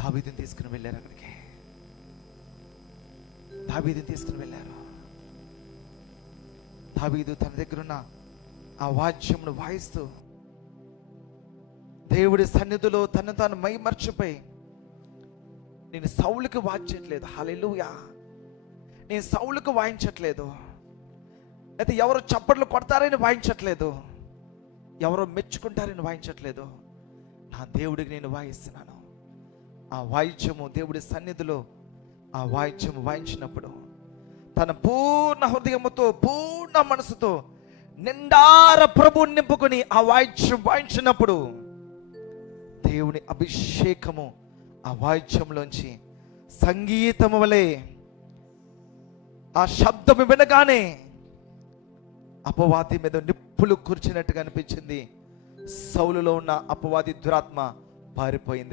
దావీదుని తీసుకుని వెళ్ళారు. అక్కడికి దావీదుని తీసుకుని వెళ్ళారు. దావీదు తన దగ్గరున్న ఆ వాద్యమును వాయిస్తూ దేవుడి సన్నిధిలో తను తాను మైమర్చిపోయి, నేను సౌలుకి వాయించట్లేదు, హల్లెలూయా, నేను సౌలుకు వాయించట్లేదు, అయితే ఎవరు చప్పట్లు కొడతారని వాయించట్లేదు, ఎవరో మెచ్చుకుంటారని వాయించట్లేదు, నా దేవుడికి నేను వాయిస్తున్నాను. ఆ వాయిద్యము దేవుడి సన్నిధిలో ఆ వాయిద్యము వాయించినప్పుడు తన పూర్ణ హృదయముతో పూర్ణ మనసుతో నిండార ప్రభువుని నింపుకొని ఆ వాయిద్యం వాయించినప్పుడు దేవుని అభిషేకము ఆ వాయిద్యంలోంచి సంగీతము వలె ఆ శబ్దము వినగానే అపవాది మీద నిప్పులు కురిచినట్టుగా అనిపించింది. సౌలులో ఉన్న అపవాది దురాత్మ పారిపోయింది.